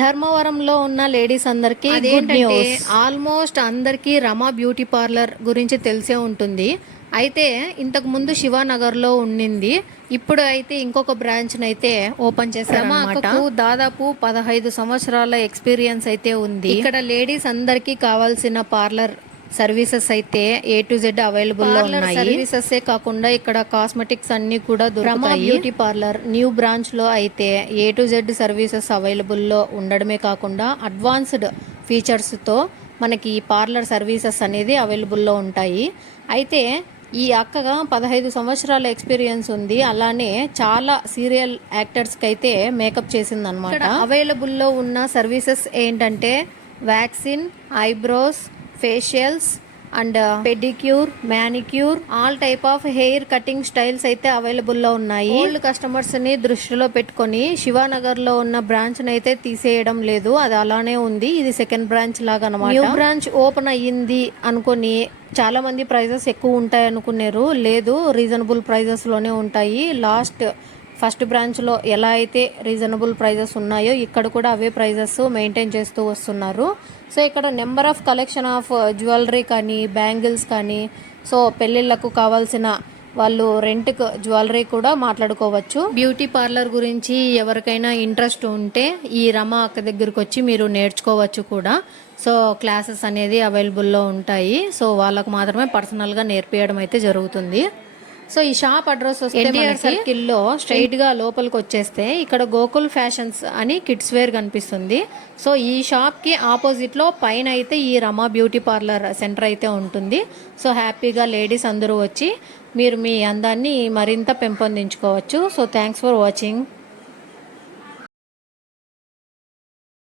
ధర్మవరంలో ఉన్న లేడీస్ అందరికీ గుడ్ న్యూస్. ఆల్మోస్ట్ అందరికీ రమా బ్యూటీ పార్లర్ గురించి తెలిసే ఉంటుంది. అయితే ఇంతకు ముందు శివానగర్లో ఉండింది. ఇప్పుడు అయితే ఇంకొక బ్రాంచ్ అయితే ఓపెన్ చేశారన్నమాట. దాదాపు 15 సంవత్సరాల ఎక్స్పీరియన్స్ అయితే ఉంది. ఇక్కడ లేడీస్ అందరికీ కావాల్సిన పార్లర్ సర్వీసెస్ అయితే A to Z అవైలబుల్ లో ఉన్నాయి. సర్వీసెస్ కాకుండా ఇక్కడ కాస్మెటిక్స్ అన్ని కూడా దొరుకుతాయి. బ్యూటీ పార్లర్ న్యూ బ్రాంచ్ లో అయితే A to Z services available లో ఉండడమే కాకుండా అడ్వాన్స్డ్ ఫీచర్స్ తో మనకి ఈ పార్లర్ సర్వీసెస్ అనేది అవైలబుల్ లో ఉంటాయి. అయితే ఈ అక్కగా 15 సంవత్సరాల ఎక్స్పీరియన్స్ ఉంది. అలానే చాలా సీరియల్ యాక్టర్స్కి అయితే మేకప్ చేసింది అనమాట. అవైలబుల్లో ఉన్న సర్వీసెస్ ఏంటంటే vaccine, eyebrows, facials and pedicure, manicure, all type of hair cutting styles అయితే అవైలబుల్ లో ఉన్నాయి. ఓల్డ్ కస్టమర్స్ ని దృష్టిలో పెట్టుకొని శివానగర్ లో ఉన్న బ్రాంచ్ అయితే తీసేయడం లేదు, అది అలానే ఉంది. ఇది సెకండ్ బ్రాంచ్ లాగా అన్నమాట. న్యూ బ్రాంచ్ ఓపెన్ అయ్యింది అనుకొని చాలా మంది ప్రైజెస్ ఎక్కువ ఉంటాయి అనుకున్నారు. లేదు, రీజనబుల్ ప్రైజెస్ లోనే ఉంటాయి. ఫస్ట్ బ్రాంచ్లో ఎలా అయితే రీజనబుల్ ప్రైజెస్ ఉన్నాయో ఇక్కడ కూడా అవే ప్రైజెస్ మెయింటైన్ చేస్తూ వస్తున్నారు. సో ఇక్కడ number of collection of jewellery కానీ, బ్యాంగిల్స్ కానీ, సో పెళ్ళిళ్ళకు కావాల్సిన వాళ్ళు రెంట్కి జ్యువెలరీ కూడా మాట్లాడుకోవచ్చు. బ్యూటీ పార్లర్ గురించి ఎవరికైనా ఇంట్రెస్ట్ ఉంటే ఈ రమ అక్క దగ్గరకు వచ్చి మీరు నేర్చుకోవచ్చు కూడా. సో క్లాసెస్ అనేది అవైలబుల్లో ఉంటాయి. సో వాళ్ళకు మాత్రమే పర్సనల్గా నేర్పించడం అయితే జరుగుతుంది. సో ఈ షాప్ అడ్రస్ వస్తే ఎన్టీఆర్ సర్కిల్లో స్ట్రైట్ గా లోపలికి వచ్చేస్తే ఇక్కడ గోకుల్ ఫ్యాషన్స్ అని కిడ్స్ వేర్ కనిపిస్తుంది. సో ఈ షాప్ కి ఆపోజిట్ లో పైన అయితే ఈ రమా బ్యూటీ పార్లర్ సెంటర్ అయితే ఉంటుంది. సో హ్యాపీగా లేడీస్ అందరూ వచ్చి మీరు మీ అందాన్ని మరింత పెంపొందించుకోవచ్చు. So thanks for watching.